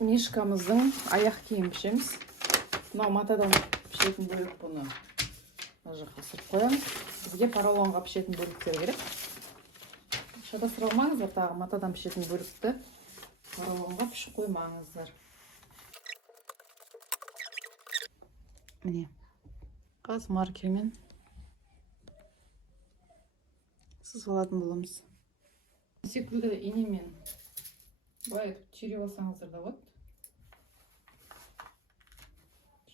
Мишкамыздың аяқ киім пішеміз. Мынау матадан пішетін бөлік, бұны мына жаққа ысырып қоямыз. Бізге поролонға пішетін бөліктер керек. Шатастыра алмаңыздар, тағы матадан пішетін бөлікті поролонға пішіп қоймаңыздар. Міне, қазір маркермен сызып алатын боламыз. Секілді инемен былай етіп түйреп алсаңыздар да болады.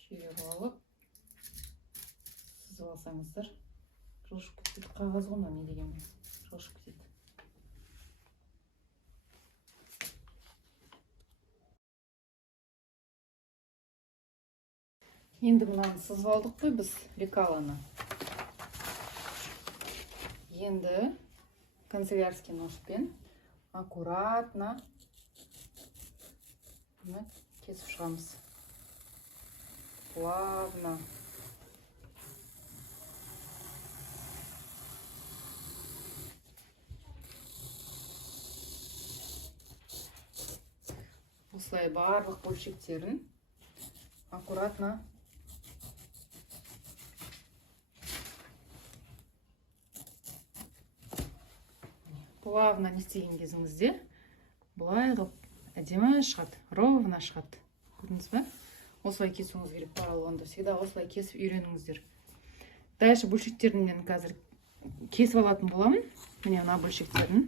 Түйреп алып сызып алсаңыздар жылжып кетеді. Қағаз ғой, не дегенмен жылжып кетеді. Енді мынаны сызып алдық қой біз лекаланы. Енді канцелярский ножпен аккуратно кесіп шығамыз. Плавно. Осылай барлық бөлшектерін аккуратно плавно не істеген кезіңізде былай қылып әдемі шығады, ровно шығады. Көрдіңіз бе? Осылай кесуіңіз керек поролонды. Всегда осылай кесіп үйреніңіздер. Дальше бөлшектерін мен қазір кесіп алатын боламын. Міне мына бөлшектерін.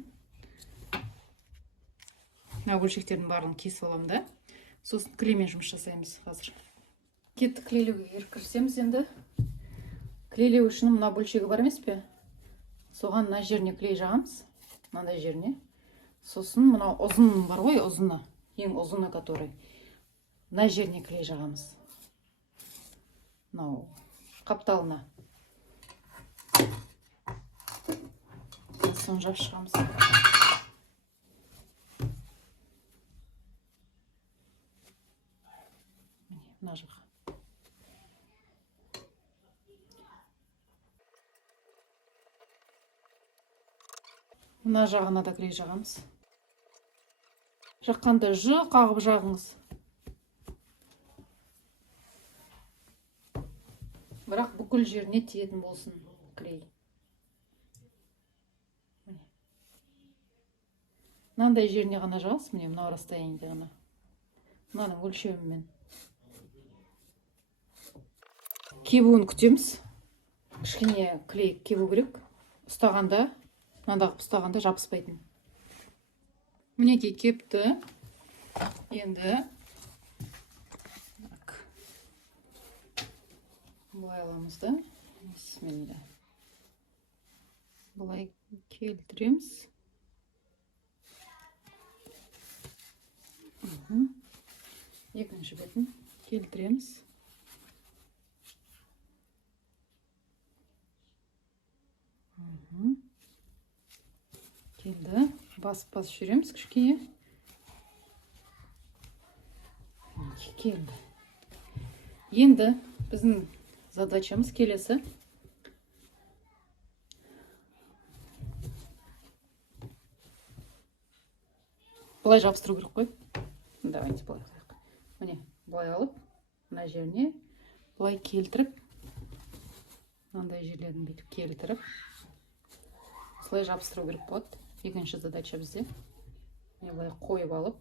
Мына бөлшектердің барлығын кесіп аламын да. Сосын клеймен жұмыс жасаймыз қазір. Кеттік клейлеуге кірісеміз енді. Клейлеу үшін мына бөлшегі бар емес пе? Соған мына жеріне клей жағамыз. Мынандай жеріне. Сосын мына ұзын бар ғой, ұзыны. Ең ұзыны, который. Мына жеріне клей жағамыз. Мынау қапталына. Соны жап шығамыз. Мына жаққа. Мына жағына да клей жағамыз. Жаққанда қағып жағыңыз. Бірақ бүкіл жеріне тиетін болсын клей. Мынандай жеріне ғана жағасыз, міне мына расстояниеде ғана. Мынаның өлшемімен. Кебуін күтеміз. Кішкене клей кебу керек. Ұстағанда, мынадағы ұстағанда жабыспайтын. Мінекей кепті. Енді бұлай аламыз да. Бисмилля. Бұлай келтіреміз. Екінші бетін келтіреміз. Келді. Басып жүреміз кішкене. Келді. Енді біздің задачамыз келесі. Бұлай жабыстыру керек қой. Давайте бұлай қойық. Міне, бұлай алып, мына жеріне бұлай келтіріп, мынандай жерлерін бүйтіп келтіріп, осылай жабыстыру керек болады. Екінші задача бізде. Міне бұлай қойып алып,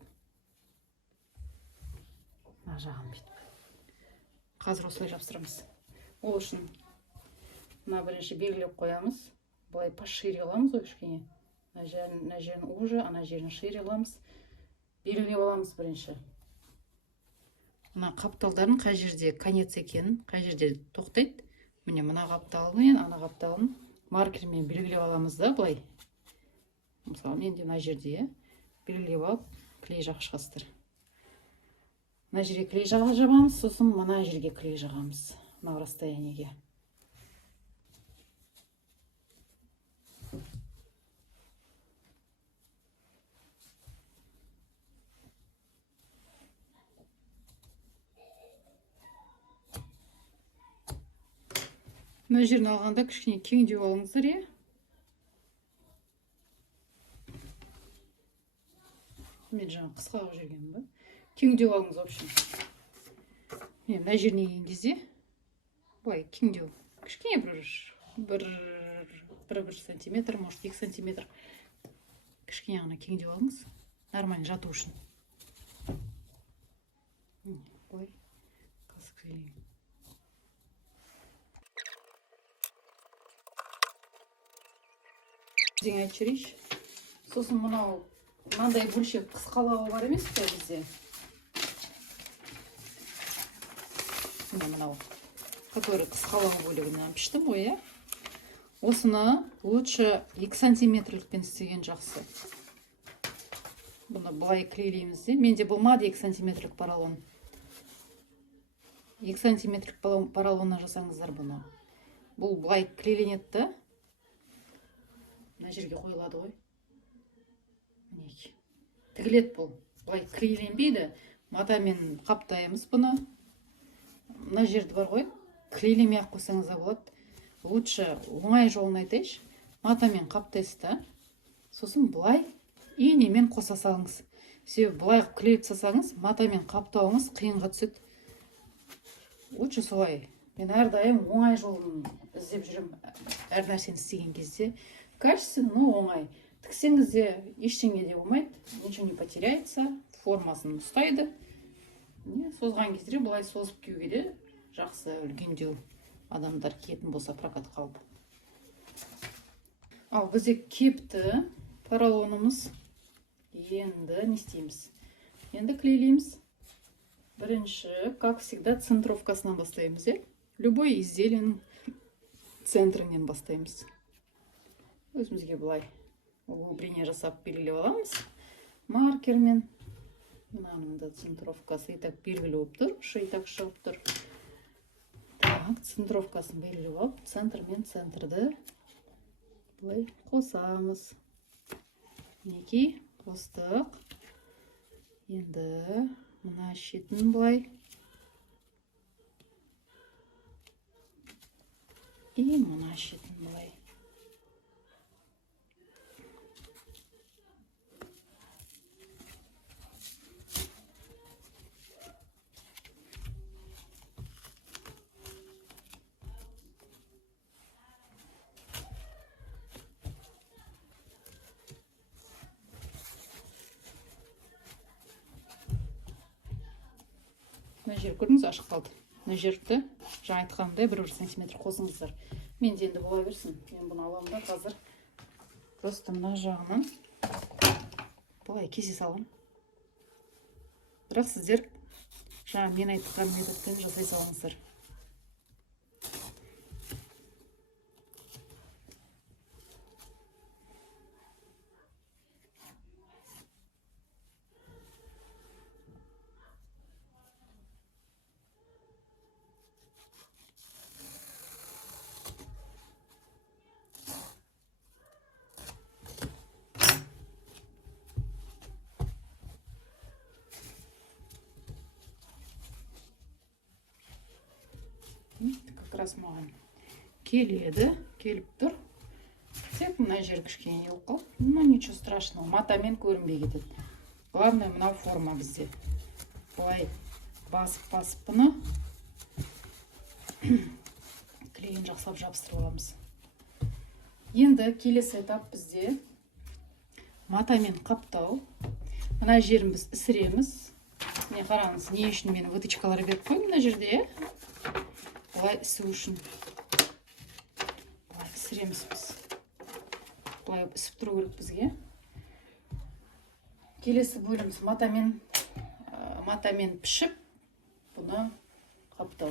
мына жағын бүйтіп. Қазір осылай жабыстырамыз. Ол үшін мына бірінші белгілеп қоямыз. Бұлай пошире аламыз ғой кішкене. Мына жерін уже, ана жерін шире аламыз. Белгілеп аламыз бірінші. Мына қапталдарын қай жерде конец екенін, қай жерде тоқтайды. Міне мына қапталын, ана қапталын маркермен белгілеп аламыз да былай. Мысалы, менде мына жерде белгілеп алып, клей жағып шығасыздар. Мына жерге клей жабамыз, сосын мына жерге клей жағамыз. Мына расстояниеге. Мына жерін алғанда кішкене кеңдеу алыңыздар, е. Мен жаңа қысқаға жүргенмін ба. кеңдеу алыңыз, в общем. Мына жеріне келген кезде былай кеңдеу. Кішкене бір сантиметр, может 2 сантиметр. Кішкене ғана кеңдеу алыңыз. Нормально жату үшін. Былай қазық желеймін. Бізден айтып жіберейінші. Сосын мынандай бөлшек қысқалауы бар емес пе бізде? Мынау, который қысқалау бөлігін піштім ғой, иә? Осыны лучше 2 сантиметрлікпен істеген жақсы. Бұны былай клейлейміз де. Менде болмады 2 сантиметрлік поролон. 2 сантиметрлік поролонна жасаңыздар бұны. Бұл былай клейленеді. Мына жерге қойылады ғой. Мінеки. Тігіледі бұл. Былай клейленбейді. Матамен қаптаймыз бұны. Мына жерді бар ғой. Клейлемей ақ қойсаңыз болады. Лучше оңай жолын айтайыншы. Матамен қаптайсыз да. Сосын былай инемен қоса салыңыз. Себебі былай клейлеп салсаңыз, матамен қаптауыңыз қиынға түседі. Лучше солай. Мен әрдайым оңай жолын іздеп жүрем. Әр нәрсені істеген кезде. Качественно, но оңай. Тіксеңіз де ештеңе де болмайды. Ничего не потеряется. Формасын ұстайды. Созған кезде былай созып киюге де жақсы үлкендеу адамдар киетін болса прокатқа алып. Ал бізде кепті поролонымыз. Енді не істейміз? Енді клейлейміз. Бірінші, как всегда, центровкасынан бастаймыз. Любой изделияның центрінен бастаймыз. Өзімізге былай углубление жасап белгілеп аламыз. Маркермен. Мынаның да центровкасы и так белгілі болып тұр. Ұшы и так шығып тұр. Так, центровкасын белгілеп алып, центр мен центрді былай қосамыз. Мінекей, қостық. Енді мына шетін былай. И мына шетін былай. Мына жер көрдіңіз, ашық қалды. Мына жерді жаңа айтқанымдай 1 сантиметр қосыңыздар. Менде енді бола берсін. Мен бұны аламын да қазір. Просто мына жағынан былай кесе салам. Бірақ сіздер жаңа мен айтқан методпен жасай салыңыздар. Как раз маған келеді, келіп тұр. Тек мына жер кішкене еліп қалып, но ничего страшного, матамен көрінбей кетеді. Главное, мынау форма бізде. Былай басып бұны клейін жақсылап жабыстырып аламыз. Енді келесі этап бізде матамен қаптау. Мына жерін біз ісіреміз. Не қараңыз, не үшін мен вытычкалар беріп қойдым мына жерде, былай ісу үшін. Былай ісіреміз біз. Былай ісіп тұру керек бізге. Келесі бөліміз матамен пішіп, бұны қаптау.